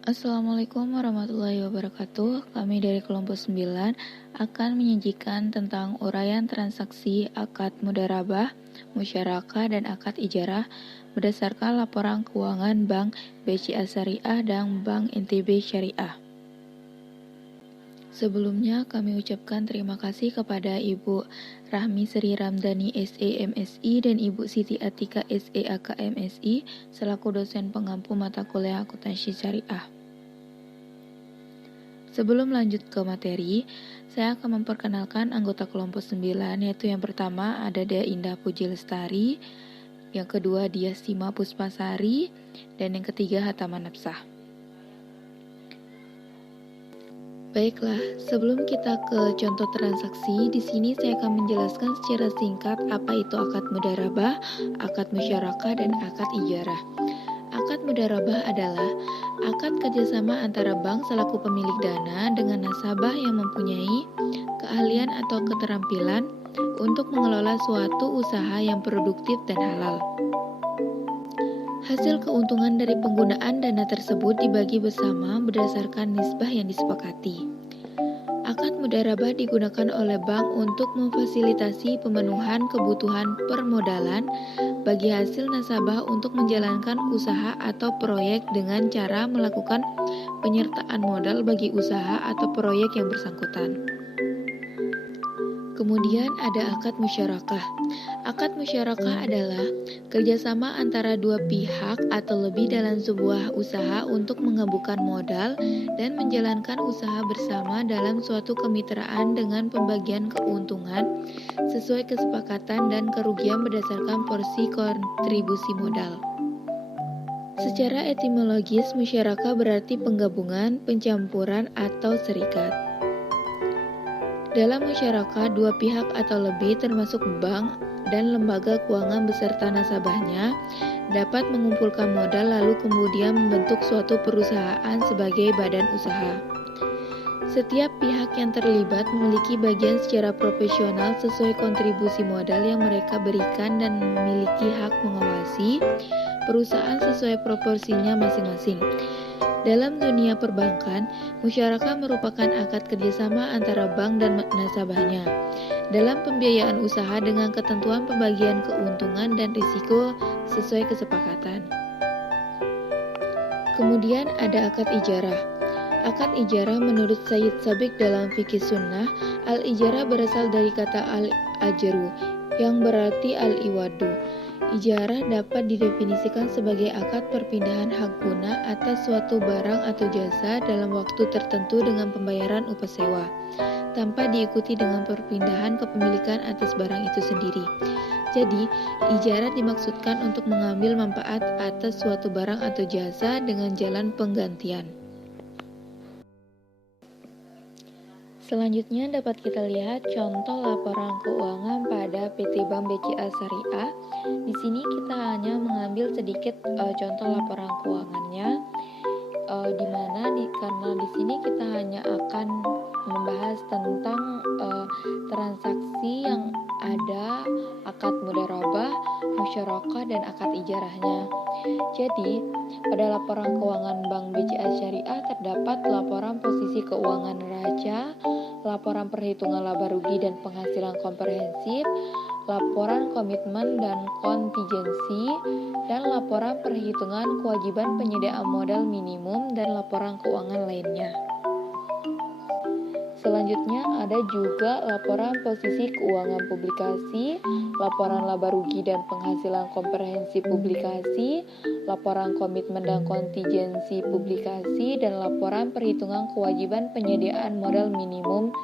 Assalamualaikum warahmatullahi wabarakatuh. Kami dari kelompok 9 akan menyajikan tentang uraian transaksi akad mudharabah, musyarakah, dan akad ijarah berdasarkan laporan keuangan Bank BCA Syariah dan Bank NTB Syariah. Sebelumnya kami ucapkan terima kasih kepada Ibu Rahmi Sri Ramdhani SEMSI dan Ibu Siti Atika SEAK MSI selaku dosen pengampu mata kuliah akuntansi syariah. Sebelum lanjut ke materi, saya akan memperkenalkan anggota kelompok 9, yaitu yang pertama ada Dea Indah Puji Lestari, yang kedua Dia Sima Puspasari, dan yang ketiga Hatama Nafsah. Baiklah, sebelum kita ke contoh transaksi, di sini saya akan menjelaskan secara singkat apa itu akad mudharabah, akad musyarakah, dan akad ijarah. Akad mudharabah adalah akad kerjasama antara bank selaku pemilik dana dengan nasabah yang mempunyai keahlian atau keterampilan untuk mengelola suatu usaha yang produktif dan halal. Hasil keuntungan dari penggunaan dana tersebut dibagi bersama berdasarkan nisbah yang disepakati. Akad mudharabah digunakan oleh bank untuk memfasilitasi pemenuhan kebutuhan permodalan bagi hasil nasabah untuk menjalankan usaha atau proyek dengan cara melakukan penyertaan modal bagi usaha atau proyek yang bersangkutan. Kemudian ada akad musyarakah. Akad musyarakah adalah kerjasama antara dua pihak atau lebih dalam sebuah usaha untuk menggabungkan modal dan menjalankan usaha bersama dalam suatu kemitraan dengan pembagian keuntungan sesuai kesepakatan dan kerugian berdasarkan porsi kontribusi modal. Secara etimologis, musyarakah berarti penggabungan, pencampuran, atau serikat. Dalam musyarakah, dua pihak atau lebih termasuk bank dan lembaga keuangan beserta nasabahnya dapat mengumpulkan modal lalu kemudian membentuk suatu perusahaan sebagai badan usaha. Setiap pihak yang terlibat memiliki bagian secara profesional sesuai kontribusi modal yang mereka berikan dan memiliki hak mengawasi perusahaan sesuai proporsinya masing-masing. Dalam dunia perbankan, musyarakah merupakan akad kerjasama antara bank dan nasabahnya dalam pembiayaan usaha dengan ketentuan pembagian keuntungan dan risiko sesuai kesepakatan. Kemudian ada akad ijarah. Akad ijarah menurut Sayyid Sabiq dalam fikih sunnah, al-ijarah berasal dari kata al-ajru yang berarti al-iwadu. Ijarah dapat didefinisikan sebagai akad perpindahan hak guna atas suatu barang atau jasa dalam waktu tertentu dengan pembayaran upah sewa, tanpa diikuti dengan perpindahan kepemilikan atas barang itu sendiri. Jadi, ijarah dimaksudkan untuk mengambil manfaat atas suatu barang atau jasa dengan jalan penggantian. Selanjutnya dapat kita lihat contoh laporan keuangan pada PT Bank BCA Syariah. Di sini kita hanya mengambil sedikit contoh laporan keuangannya, karena di sini kita hanya akan membahas tentang transaksi yang ada akad mudharabah, musyarakah, dan akad ijarahnya. Jadi, pada laporan keuangan Bank BCA Syariah terdapat laporan posisi keuangan neraca, laporan perhitungan laba rugi dan penghasilan komprehensif, laporan komitmen dan kontingensi, dan laporan perhitungan kewajiban penyediaan modal minimum dan laporan keuangan lainnya. Selanjutnya ada juga laporan posisi keuangan publikasi, laporan laba rugi dan penghasilan komprehensif publikasi, laporan komitmen dan kontingensi publikasi, dan laporan perhitungan kewajiban penyediaan modal minimum,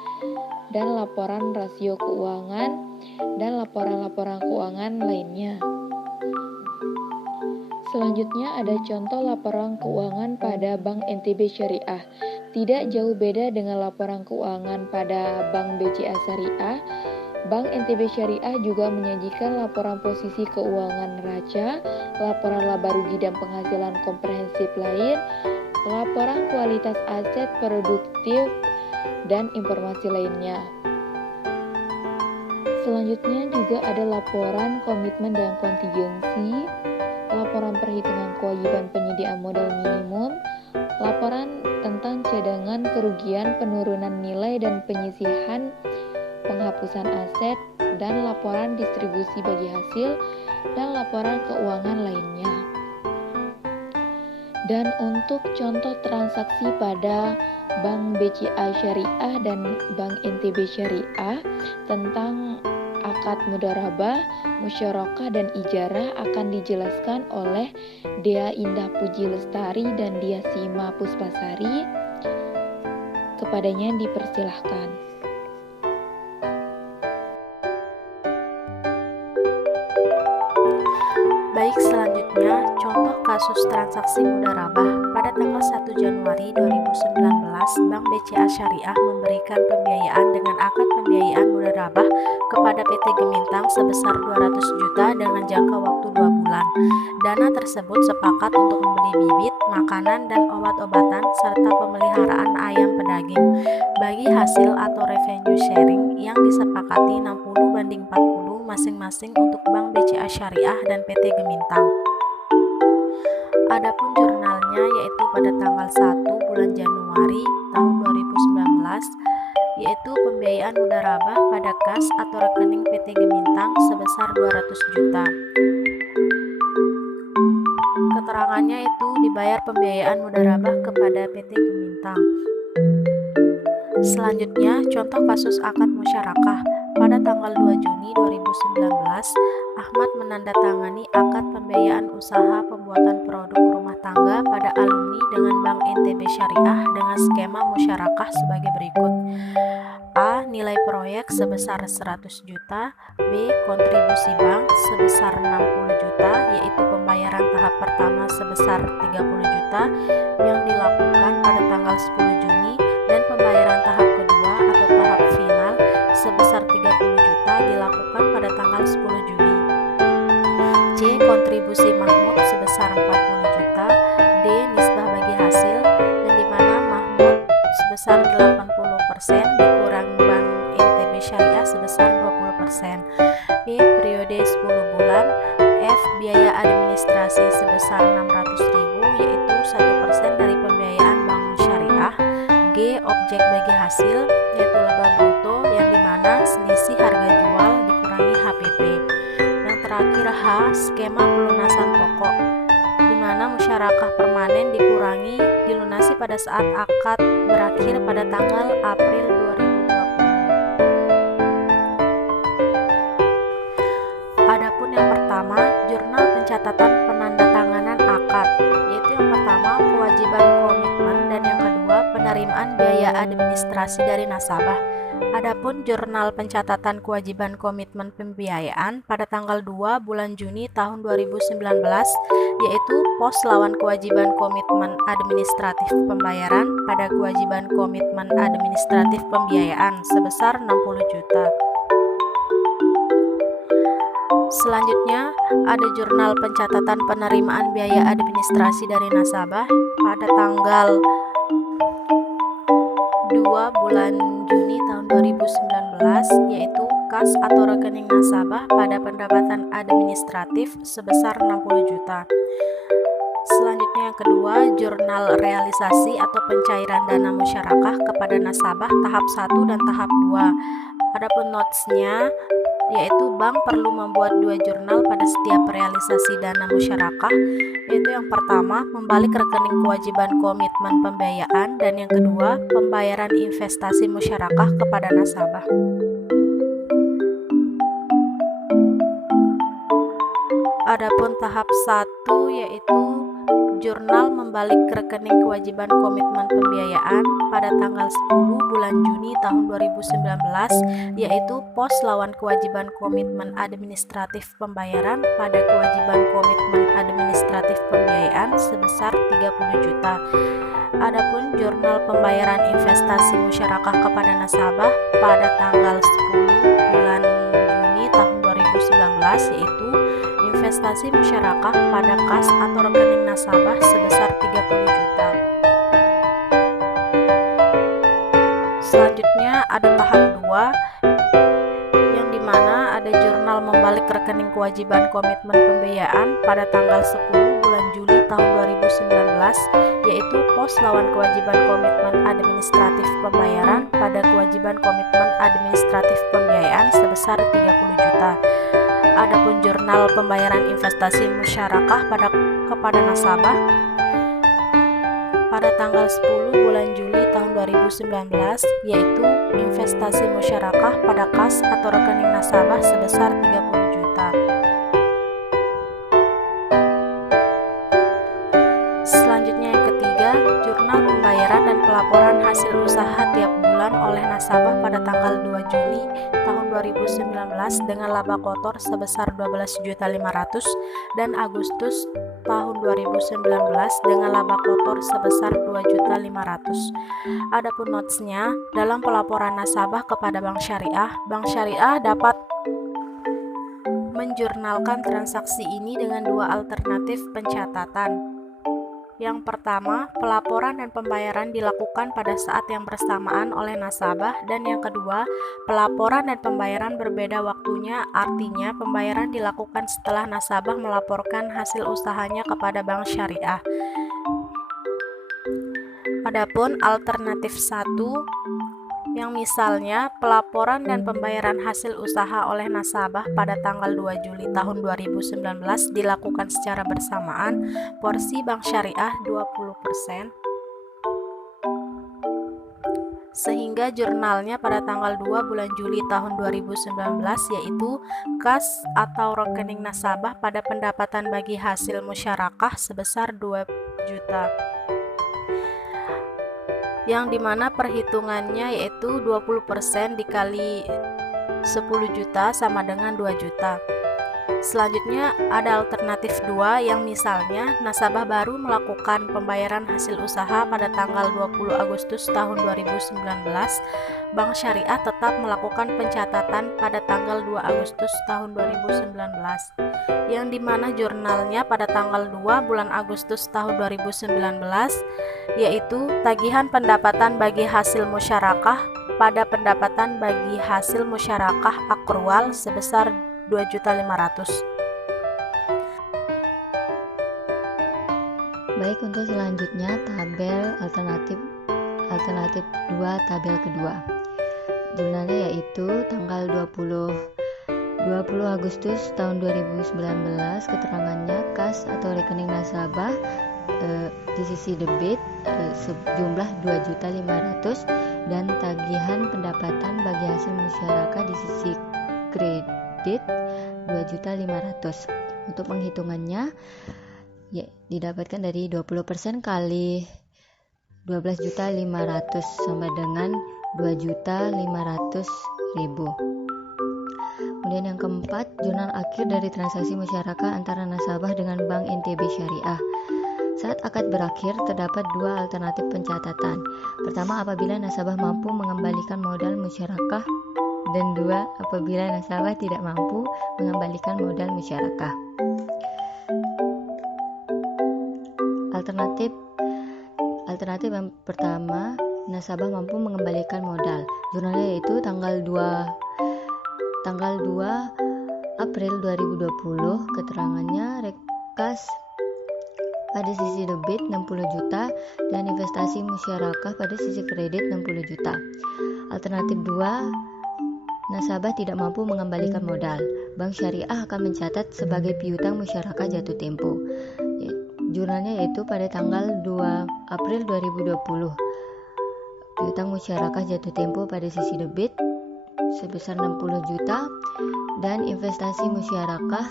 dan laporan rasio keuangan, dan laporan-laporan keuangan lainnya. Selanjutnya ada contoh laporan keuangan pada Bank NTB Syariah. Tidak jauh beda dengan laporan keuangan pada Bank BCA Syariah, Bank NTB Syariah juga menyajikan laporan posisi keuangan neraca, laporan laba rugi dan penghasilan komprehensif lain, laporan kualitas aset produktif, dan informasi lainnya. Selanjutnya juga ada laporan komitmen dan kontingensi, laporan perhitungan kewajiban penyediaan modal minimum, laporan tentang cadangan kerugian, penurunan nilai dan penyisihan, penghapusan aset, dan laporan distribusi bagi hasil, dan laporan keuangan lainnya. Dan untuk contoh transaksi pada Bank BCA Syariah dan Bank NTB Syariah tentang akad mudharabah, musyarakah, dan ijarah akan dijelaskan oleh Dea Indah Puji Lestari dan Dia Sima Puspasari. Kepadanya dipersilahkan. Baik, selanjutnya contoh kasus transaksi mudharabah. Pada tanggal 1 Januari 2019, Bank BCA Syariah memberikan pembiayaan dengan akad pembiayaan mudharabah kepada PT Gemintang sebesar 200 juta dengan jangka waktu 2 bulan. Dana tersebut sepakat untuk membeli bibit, makanan, dan obat-obatan serta pemeliharaan ayam pedaging. Bagi hasil atau revenue sharing yang disepakati 60/40 masing-masing untuk Bank BCA Syariah dan PT Gemintang. Adapun jurnalnya yaitu pada tanggal 1 bulan Januari tahun 2019, yaitu pembiayaan mudharabah pada kas atau rekening PT Gemintang sebesar 200 juta. Keterangannya itu dibayar pembiayaan mudharabah kepada PT Gemintang. Selanjutnya, contoh kasus akad musyarakah. Pada tanggal 2 Juni 2019, Ahmad menandatangani akad pembiayaan usaha pembuatan produk rumah tangga pada alumni dengan Bank NTB Syariah dengan skema musyarakah sebagai berikut. A. Nilai proyek sebesar 100 juta. B. Kontribusi bank sebesar 60 juta, yaitu pembayaran tahap pertama sebesar 30 juta yang dilakukan pada tanggal 10 Juni dan pembayaran tahap kedua atau tahap final sebesar 30 juta dilakukan pada tanggal 10 Juli. C. Kontribusi Mahmud sebesar 40 juta. D. Nisbah bagi hasil, yang dimana Mahmud sebesar 80% dikurang Bank NTB Syariah sebesar 20%. E. Periode 10 bulan. F. Biaya administrasi sebesar 600.000, yaitu 1% dari pembiayaan Bank Syariah. G. Objek bagi hasil, yaitu laba bruto, yang dimana selisih harga jual dikurangi HPP. Yang terakhir H. Skema pelunasan pokok, dimana musyarakah permanen dilunasi pada saat akad berakhir pada tanggal April 2020. Adapun yang pertama, jurnal pencatatan penandatanganan akad, yaitu yang pertama kewajiban komitmen dan yang kedua penerimaan biaya administrasi dari nasabah. Adapun jurnal pencatatan kewajiban komitmen pembiayaan pada tanggal 2 bulan Juni tahun 2019, yaitu pos lawan kewajiban komitmen administratif pembayaran pada kewajiban komitmen administratif pembiayaan sebesar 60 juta. Selanjutnya, ada jurnal pencatatan penerimaan biaya administrasi dari nasabah pada tanggal 2 bulan Juni tahun 2019, yaitu kas atau rekening nasabah pada pendapatan administratif sebesar 60 juta. Selanjutnya yang kedua, jurnal realisasi atau pencairan dana musyarakah kepada nasabah tahap 1 dan tahap 2. Adapun notes-nya, yaitu bank perlu membuat 2 jurnal pada setiap realisasi dana musyarakah, yaitu yang pertama membalik rekening kewajiban komitmen pembiayaan dan yang kedua pembayaran investasi musyarakah kepada nasabah. Adapun tahap 1 yaitu jurnal membalik rekening kewajiban komitmen pembiayaan pada tanggal 10 bulan Juni tahun 2019, yaitu pos lawan kewajiban komitmen administratif pembayaran pada kewajiban komitmen administratif pembiayaan sebesar 30 juta. Adapun jurnal pembayaran investasi musyarakah kepada nasabah pada tanggal 10 bulan Juni tahun 2019, yaitu investasi musyarakah pada kas atau rekening nasabah sebesar 30 juta. Selanjutnya ada tahap 2 yang dimana ada jurnal membalik rekening kewajiban komitmen pembiayaan pada tanggal 10 bulan Juli tahun 2019, yaitu pos lawan kewajiban komitmen administratif pembayaran pada kewajiban komitmen administratif pembiayaan sebesar 30 juta. Adapun jurnal pembayaran investasi musyarakah kepada nasabah pada tanggal 10 bulan Juli tahun 2019, yaitu investasi musyarakah pada kas atau rekening nasabah sebesar 30 juta. Selanjutnya yang ketiga, jurnal pembayaran dan pelaporan hasil usaha tiap bulan oleh nasabah pada tanggal 2 Juli tahun 2019 dengan laba kotor sebesar 12.500.000 dan Agustus tahun 2019 dengan laba kotor sebesar 2.500.000. Adapun notesnya, dalam pelaporan nasabah kepada Bank Syariah dapat menjurnalkan transaksi ini dengan dua alternatif pencatatan. Yang pertama, pelaporan dan pembayaran dilakukan pada saat yang bersamaan oleh nasabah, dan yang kedua, pelaporan dan pembayaran berbeda waktunya, artinya pembayaran dilakukan setelah nasabah melaporkan hasil usahanya kepada Bank Syariah. Adapun alternatif 1, yang misalnya pelaporan dan pembayaran hasil usaha oleh nasabah pada tanggal 2 Juli tahun 2019 dilakukan secara bersamaan, porsi Bank Syariah 20%, sehingga jurnalnya pada tanggal 2 bulan Juli tahun 2019 yaitu kas atau rekening nasabah pada pendapatan bagi hasil musyarakah sebesar 2 juta. Yang dimana perhitungannya yaitu 20% dikali 10 juta sama dengan 2 juta. Selanjutnya ada alternatif 2, yang misalnya nasabah baru melakukan pembayaran hasil usaha pada tanggal 20 Agustus tahun 2019, Bank Syariah tetap melakukan pencatatan pada tanggal 2 Agustus tahun 2019, yang dimana jurnalnya pada tanggal 2 bulan Agustus tahun 2019 yaitu tagihan pendapatan bagi hasil musyarakah pada pendapatan bagi hasil musyarakah akrual sebesar 2.500.000. Baik, untuk selanjutnya tabel alternatif 2 tabel kedua. Jurnalnya yaitu tanggal 20 Agustus tahun 2019, keterangannya kas atau rekening nasabah di sisi debit sejumlah 2.500.000 dan tagihan pendapatan bagi hasil musyarakah di sisi kredit 2.500.000. Untuk penghitungannya ya, didapatkan dari 20% kali 12.500.000 sama dengan 2.500.000. Kemudian yang keempat, jurnal akhir dari transaksi musyarakah antara nasabah dengan Bank NTB Syariah. Saat akad berakhir, terdapat dua alternatif pencatatan. Pertama, apabila nasabah mampu mengembalikan modal musyarakah, dan dua, apabila nasabah tidak mampu mengembalikan modal musyarakah. Alternatif yang pertama, nasabah mampu mengembalikan modal. Jurnalnya yaitu tanggal 2 April 2020, keterangannya rekas pada sisi debit 60 juta dan investasi musyarakah pada sisi kredit 60 juta. Alternatif 2, nasabah tidak mampu mengembalikan modal. Bank Syariah akan mencatat sebagai piutang musyarakah jatuh tempo. Jurnalnya yaitu pada tanggal 2 April 2020. Piutang musyarakah jatuh tempo pada sisi debit sebesar 60 juta dan investasi musyarakah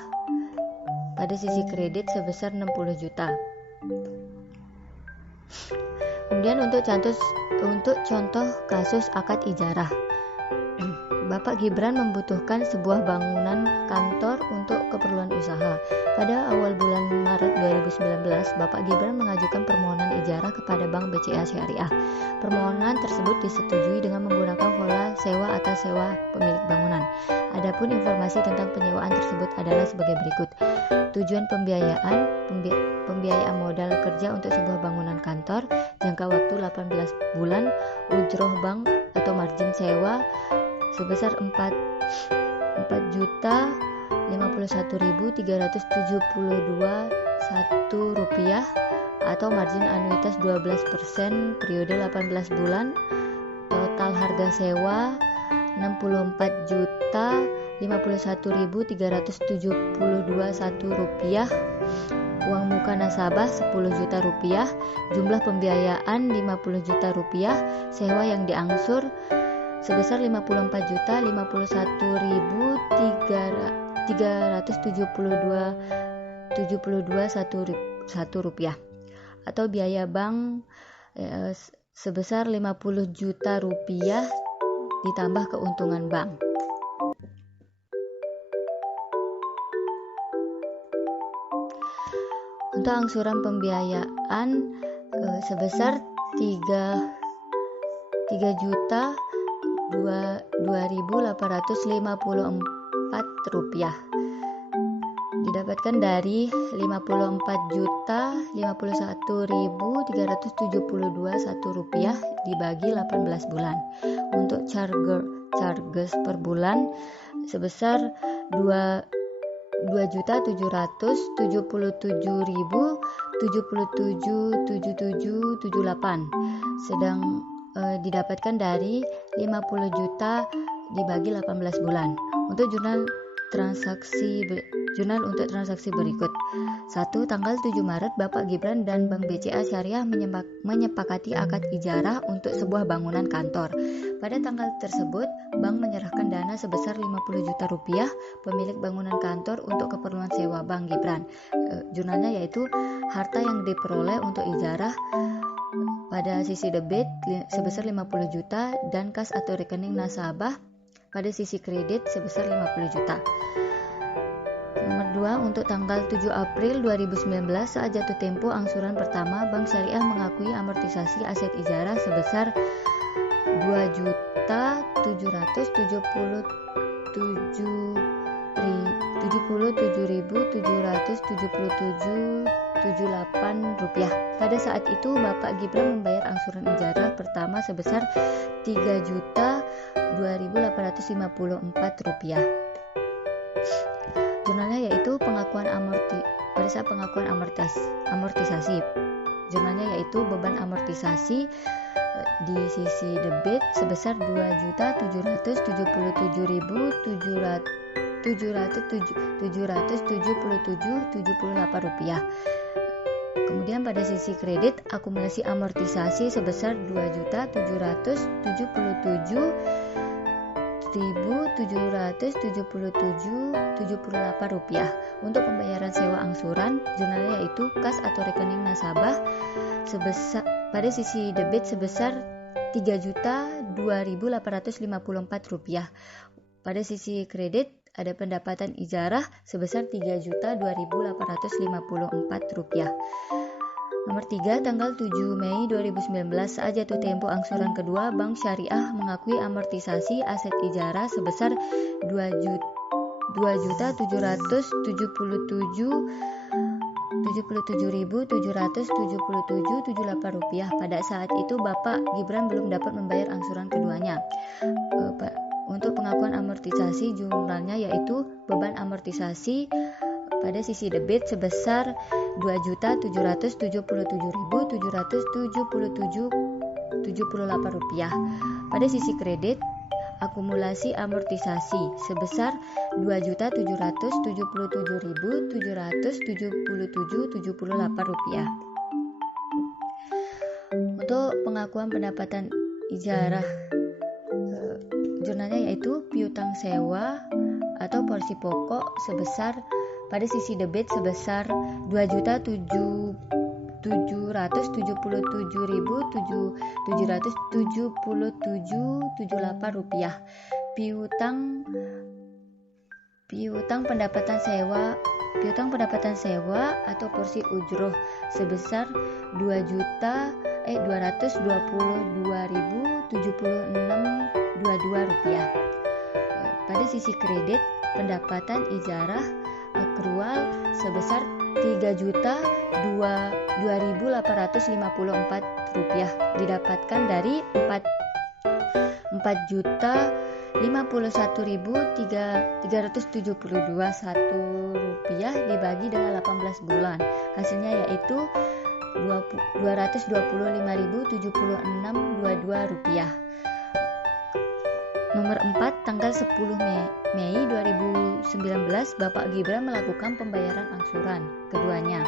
pada sisi kredit sebesar 60 juta. Kemudian untuk contoh kasus akad ijarah. Bapak Gibran membutuhkan sebuah bangunan kantor untuk keperluan usaha. Pada awal bulan Maret 2019, Bapak Gibran mengajukan permohonan ijarah kepada Bank BCA Syariah. Permohonan tersebut disetujui dengan menggunakan pola sewa atas sewa pemilik bangunan. Adapun informasi tentang penyewaan tersebut adalah sebagai berikut. Tujuan pembiayaan modal kerja untuk sebuah bangunan kantor, jangka waktu 18 bulan, ujroh bank atau margin sewa sebesar 4.051.372 rupiah atau margin anuitas 12% periode 18 bulan. Total harga sewa 64.051.372 rupiah. Uang muka nasabah 10 juta rupiah, jumlah pembiayaan 50 juta rupiah, sewa yang diangsur sebesar 54.051.372 rupiah, atau biaya bank sebesar 50 juta rupiah ditambah keuntungan bank. Untuk angsuran pembiayaan sebesar 3.2.854 rupiah didapatkan dari 54.051.372 rupiah dibagi 18 bulan. Untuk charges per bulan sebesar 2.777.077.7778 sedang didapatkan dari 50 juta dibagi 18 bulan. Untuk jurnal untuk transaksi berikut. 1. Tanggal 7 Maret, Bapak Gibran dan Bank BCA Syariah menyepakati akad ijarah untuk sebuah bangunan kantor. Pada tanggal tersebut, bank menyerahkan dana sebesar 50 juta rupiah pemilik bangunan kantor untuk keperluan sewa Bank Gibran. Jurnalnya yaitu harta yang diperoleh untuk ijarah pada sisi debit sebesar 50 juta dan kas atau rekening nasabah pada sisi kredit sebesar 50 juta. Nomor 2, untuk tanggal 7 April 2019 saat jatuh tempo angsuran pertama, Bank Syariah mengakui amortisasi aset ijarah sebesar 2.077.777.78 rupiah. Pada saat itu Bapak Gibran membayar angsuran ijarah pertama sebesar 3.2.854 rupiah. Jurnalnya yaitu pengakuan amortisasi. Jurnalnya yaitu beban amortisasi di sisi debit sebesar 2.777.777.78 rupiah. Kemudian pada sisi kredit akumulasi amortisasi sebesar 2.777.777.78 rupiah. Untuk pembayaran sewa angsuran, jurnalnya yaitu kas atau rekening nasabah sebesar pada sisi debit sebesar 3.002.854 rupiah. Pada sisi kredit ada pendapatan ijarah sebesar 3.002.854 rupiah. Nomor 3, tanggal 7 Mei 2019 saat jatuh tempo angsuran kedua, Bank Syariah mengakui amortisasi aset ijarah sebesar 2.077.777.78 rupiah. Pada saat itu Bapak Gibran belum dapat membayar angsuran keduanya. Untuk pengakuan amortisasi jumlahnya yaitu beban amortisasi pada sisi debit sebesar 2.777.777.78 rupiah. Pada sisi kredit akumulasi amortisasi sebesar 2.777.777.78 rupiah. Untuk pengakuan pendapatan ijarah jurnalnya yaitu piutang sewa atau porsi pokok sebesar pada sisi debit sebesar 2.777.777.78 rupiah. Piutang pendapatan sewa atau porsi ujroh sebesar 222.076.22 rupiah. Pada sisi kredit pendapatan ijarah akrual sebesar 3.002.854 rupiah didapatkan dari 4.051.372 rupiah dibagi dengan 18 bulan. Hasilnya yaitu Rp225.076,22. Nomor 4, tanggal 10 Mei 2019, Bapak Gibran melakukan pembayaran angsuran keduanya.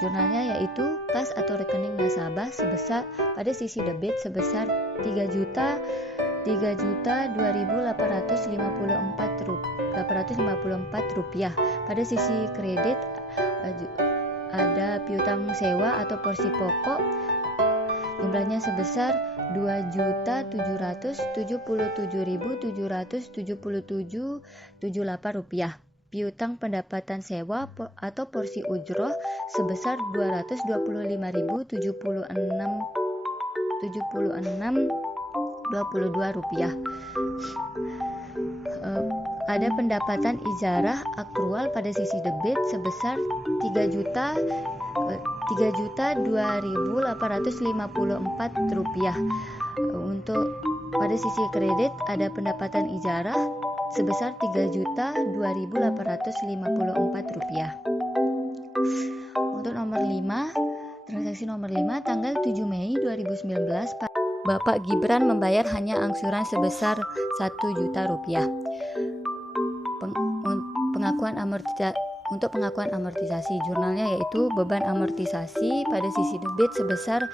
Jurnalnya yaitu kas atau rekening nasabah sebesar pada sisi debit sebesar Rp3.854. Pada sisi kredit ada piutang sewa atau porsi pokok jumlahnya sebesar Rp2.777.777,78. Piutang pendapatan sewa atau porsi ujroh sebesar Rp226.076,22. Ada pendapatan ijarah akrual pada sisi debit sebesar Rp3.2.854. Untuk pada sisi kredit ada pendapatan ijarah sebesar Rp3.2.854. Untuk nomor 5, transaksi nomor 5, tanggal 7 Mei 2019, Bapak Gibran membayar hanya angsuran sebesar Rp1.000.000. Untuk pengakuan amortisasi, jurnalnya yaitu beban amortisasi pada sisi debit sebesar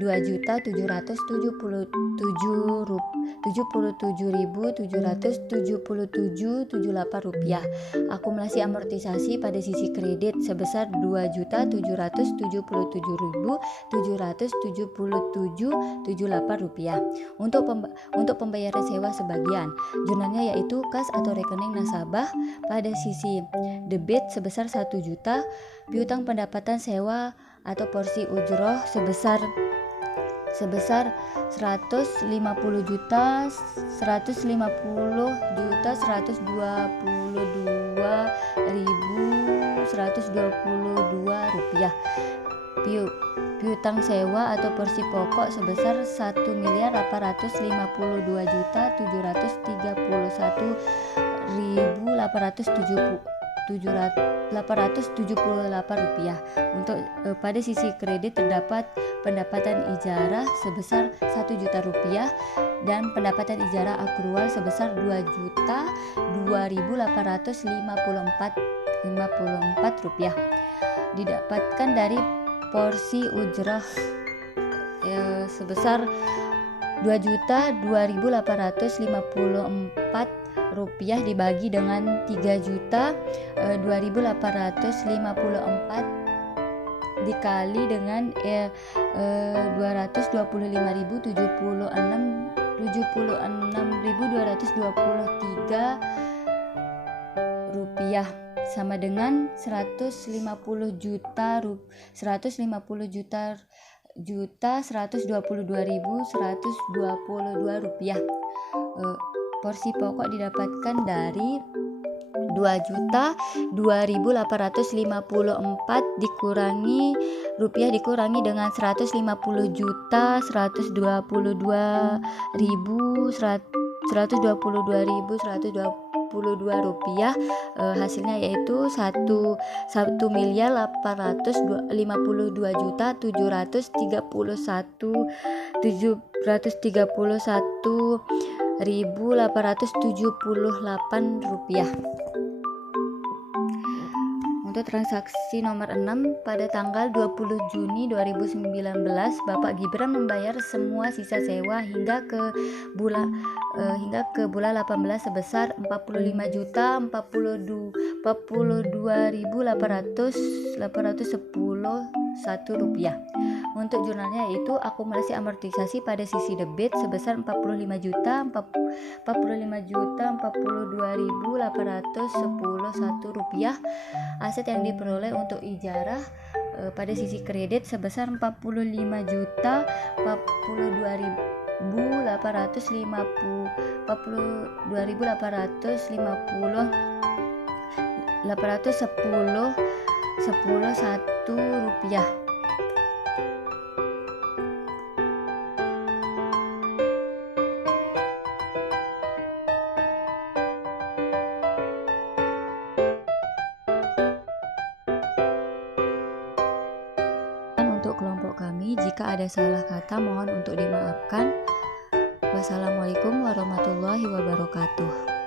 Rp2.777.777,78. Akumulasi amortisasi pada sisi kredit sebesar Rp2.777.777,78. Untuk pembayaran sewa sebagian, jurnalnya yaitu kas atau rekening nasabah pada sisi debit sebesar Rp1.000.000, piutang pendapatan sewa atau porsi ujroh sebesar Rp122.122.122. Piutang sewa atau porsi pokok sebesar Rp1.878.878. Untuk pada sisi kredit terdapat pendapatan ijarah sebesar Rp1.000.000 dan pendapatan ijarah akrual sebesar Rp2.2.854 didapatkan dari porsi ujrah sebesar Rp2.2.854 dibagi dengan Rp3.2.854 dikali dengan Rp250.223 sama dengan 150.122.122 porsi pokok didapatkan dari Rp2.2.854 dikurangi dengan Rp150.122.122, hasilnya yaitu Rp1.551.878.878. Untuk transaksi nomor 6, pada tanggal 20 Juni 2019, Bapak Gibran membayar semua sisa sewa hingga ke bulan 18 sebesar Rp42.810,1. Untuk jurnalnya yaitu akumulasi amortisasi pada sisi debit sebesar Rp45.042.810,1. Aset yang diperoleh untuk ijarah pada sisi kredit sebesar Rp42.810,1. ini. Jika ada salah kata mohon untuk dimaafkan. Wassalamualaikum warahmatullahi wabarakatuh.